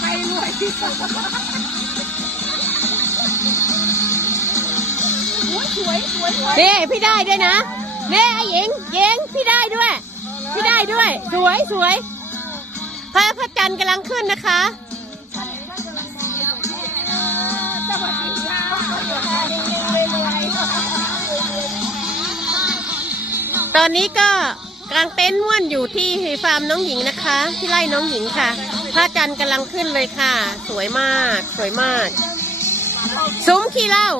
ใครวยที่สุดสวยสวยสวยนี่พี่ได้ด้วยนะนี่ไอ้หญิงหญิงพี่ได้ด้วย พี่ได้ด้วย สวยสวยพระพระจันทร์กำลังขึ้นนะคะตอนนี้ก็กางเต็นท์ม่วนอยู่ที่ ฟาร์มน้องหญิงนะคะ ที่ไล่น้องหญิงค่ะ พระจันทร์กำลังขึ้นเลยค่ะ สวยมาก สวยมากซุ้มขี้เหล้า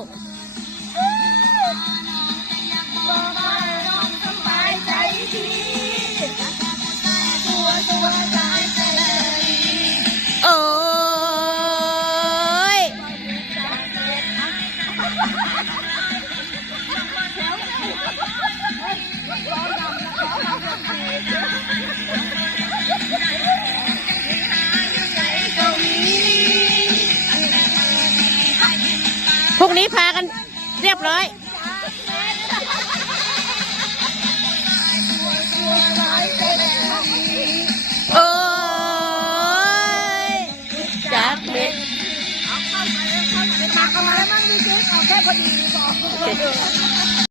สบายใจดี นี้พากันเรียบร้อย โอ้ยจักเม็ดเอาเข้ามาเอาเข้ามาเอามาแล้วมั่งดีเจ๊เอาแค่พอดีบอก